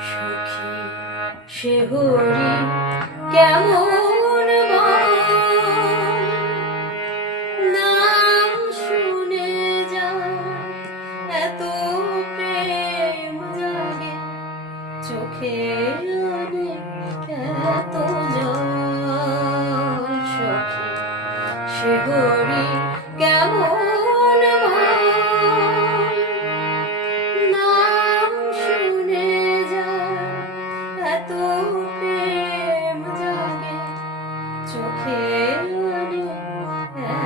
সখী সে হরি কেমন নাম শুনে যায় এত প্রেম জাগে চোখে এত জল সখী সে হরি কেমন নাম শুনে যায় এত প্রেম জাগে চোখে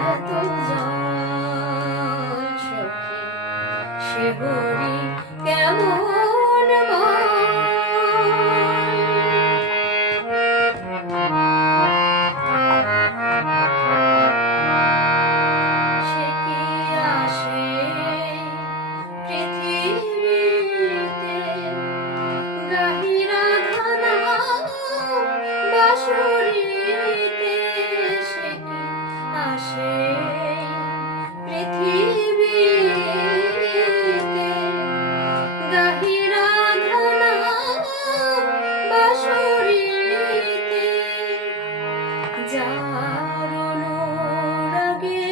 এত জল সখী সে হরি কেমন সে কি আসে পৃথিবীতে গাহিরা ধানা বাঁশরীতে সে কি আসে পৃথিবীতে গাহিরা ধানা বাঁশরীতে যার অনুরাগে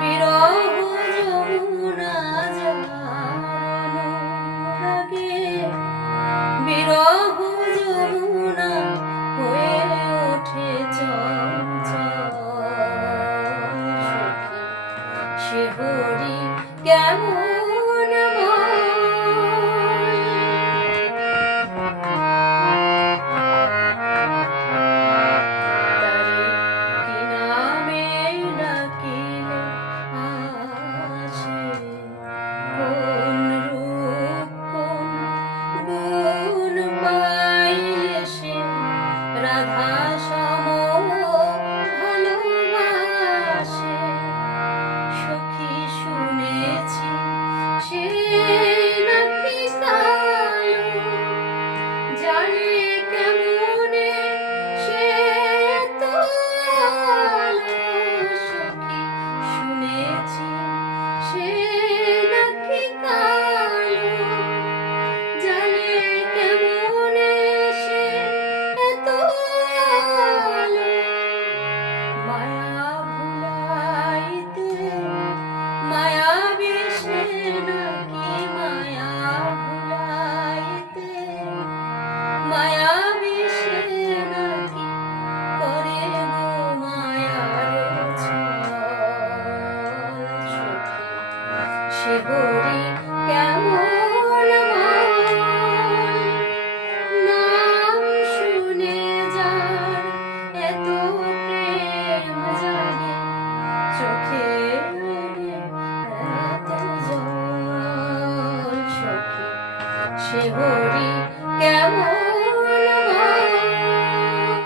বিরহ যমুনা যার অনুরাগে বিরহ যমুনা হয়ে ওঠে চঞ্চল সখী সে হরি কেমন রাধা সম ভালোবাসে সখী শুনেছি সে নাকি কালো জানে কেমনে সে তো আলো সখী শুনেছি সে নাকি কালো জানে কেমনে সে তো আলো মায়া ভুলাইতে মায়া বিষের নাকি মায়া ভুলাইতে মায়া বিষের নাকি করে গো মায়ার ছল সখী সে হরি কেমন নাম শুনে যার এত প্রেম জাগে চোখে এত জল সখী সে হরি কেমন